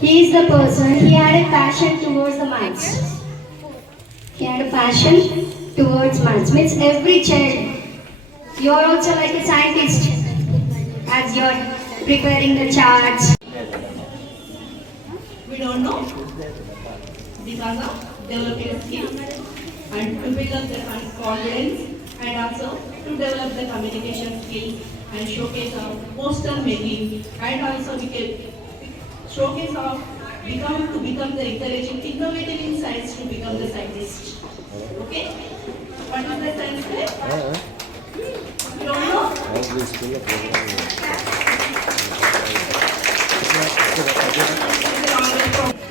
He is the person, he had a passion towards the maths. He had a passion towards maths. Means every child, you are also like a scientist as you are preparing the charts. We don't know. These are the developing skills and to build up the confidence and also to develop the communication skills and showcase our poster making and also we can showcase our become the encouraging innovative in science to become the scientist. Okay? What is the science fair? You don't know?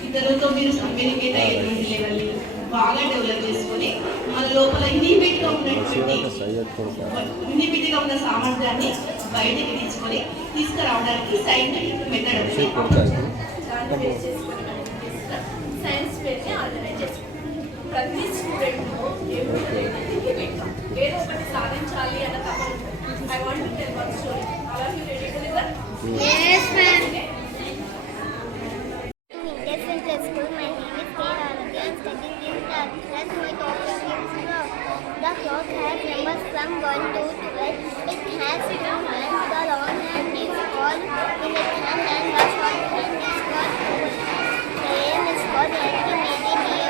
ఇతరులతో మీరు communicate అయ్యేటువంటి లెవెల్ని బాగా develop చేసుకొని మన లోపల ఇన్హిబిట్గా ఉన్న సామర్థ్యాన్ని బయటికి తీసుకురావడానికి సైంటిఫిక్ మెథడ్ సైన్స్ ఫేర్ని ఆర్గనైజ్ చేసుకుంటాం. ప్రతి స్టూడెంట్ ఏదో ఒకటి సాధించాలి అన్న తప్ప I want to tell one story. అలా మీరు ready to listen? Yes, ma'am. The clock has numbers from 1 to 12. It has two hands. The long hand is called the left hand and the short hand is called AM is called anti-medium.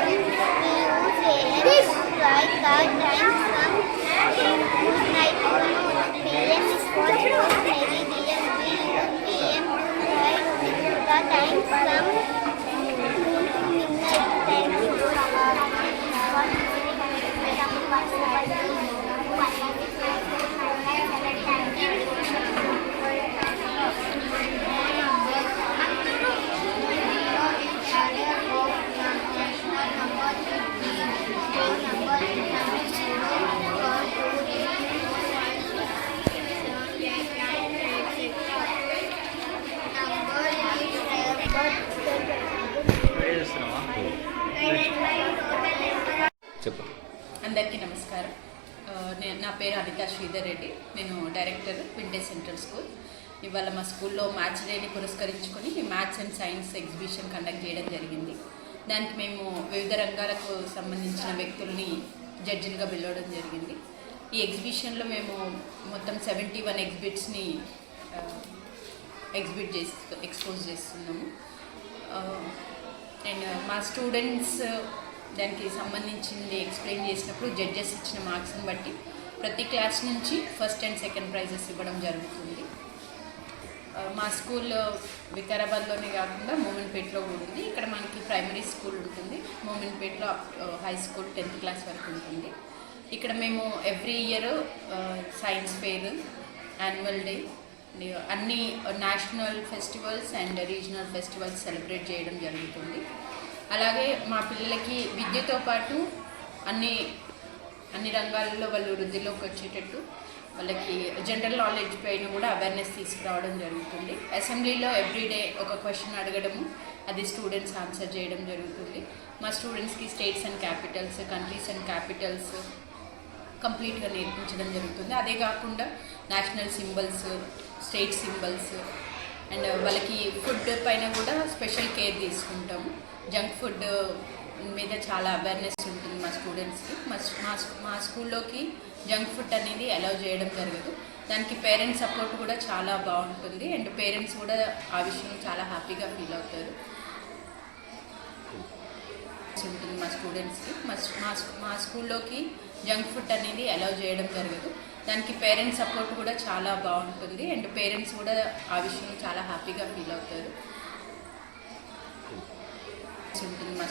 We use AM to write the time from night to noon. PM is called post-meridian. We use PM to write the time from noon to midnight. Thank you. అందరికీ నమస్కారం. నా పేరు అనితా శ్రీధర్ రెడ్డి. నేను director vintage central school. ఇవాళ మా స్కూల్లో maths డేని పురస్కరించుకొని maths and science exhibition conduct చేయడం జరిగింది. దానికి మేము వివిధ రంగాలకు సంబంధించిన వ్యక్తుల్ని జడ్జిలుగా పిలవడం జరిగింది. ఈ ఎగ్జిబిషన్లో మేము మొత్తం 71 ఎగ్జిబిట్స్ని ఎక్స్పోజ్ చేస్తున్నాము. అండ్ మా స్టూడెంట్స్ దానికి సంబంధించింది ఎక్స్ప్లెయిన్ చేసినప్పుడు జడ్జెస్ ఇచ్చిన మార్క్స్ని బట్టి ప్రతి క్లాస్ నుంచి ఫస్ట్ అండ్ సెకండ్ ప్రైజెస్ ఇవ్వడం జరుగుతుంది. మా స్కూల్ వికారాబాద్లోనే కాకుండా మోమిన్పేట్లో కూడా ఉంది. ఇక్కడ మనకి ప్రైమరీ స్కూల్ ఉంటుంది, మోమిన్పేట్లో హై స్కూల్ 10th క్లాస్ వరకు ఉంటుంది. ఇక్కడ మేము every year science fair, annual day, అన్ని national festivals and regional festivals celebrate చేయడం జరుగుతుంది. అలాగే మా పిల్లలకి విద్యతో పాటు అన్ని రంగాల్లో వాళ్ళు వృద్ధిలోకి వచ్చేటట్టు వాళ్ళకి జనరల్ నాలెడ్జ్ పైన కూడా అవేర్నెస్ తీసుకురావడం జరుగుతుంది. అసెంబ్లీలో ఎవ్రీడే ఒక క్వశ్చన్ అడగడము, అది స్టూడెంట్స్ ఆన్సర్ చేయడం జరుగుతుంది. మా స్టూడెంట్స్కి states and Capitals, countries and Capitals కంప్లీట్గా నేర్పించడం జరుగుతుంది. అదే కాకుండా national symbols, state symbols and వాళ్ళకి ఫుడ్ పైన కూడా స్పెషల్ కేర్ తీసుకుంటాము. జంక్ ఫుడ్ మీద చాలా అవేర్నెస్ ఉంటుంది మా స్టూడెంట్స్కి. మా స్కూల్లోకి జంక్ ఫుడ్ అనేది అలౌ చేయడం జరగదు. దానికి పేరెంట్స్ సపోర్ట్ కూడా చాలా బాగుంటుంది అండ్ పేరెంట్స్ కూడా ఆ విషయం చాలా హ్యాపీగా ఫీల్ అవుతారు. ఉంటుంది మా స్టూడెంట్స్కి. మా స్కూల్లోకి జంక్ ఫుడ్ అనేది అలౌ చేయడం జరగదు. దానికి పేరెంట్స్ సపోర్ట్ కూడా చాలా బాగుంటుంది అండ్ పేరెంట్స్ కూడా ఆ విషయం చాలా హ్యాపీగా ఫీల్ అవుతారు. ఉంటుంది మా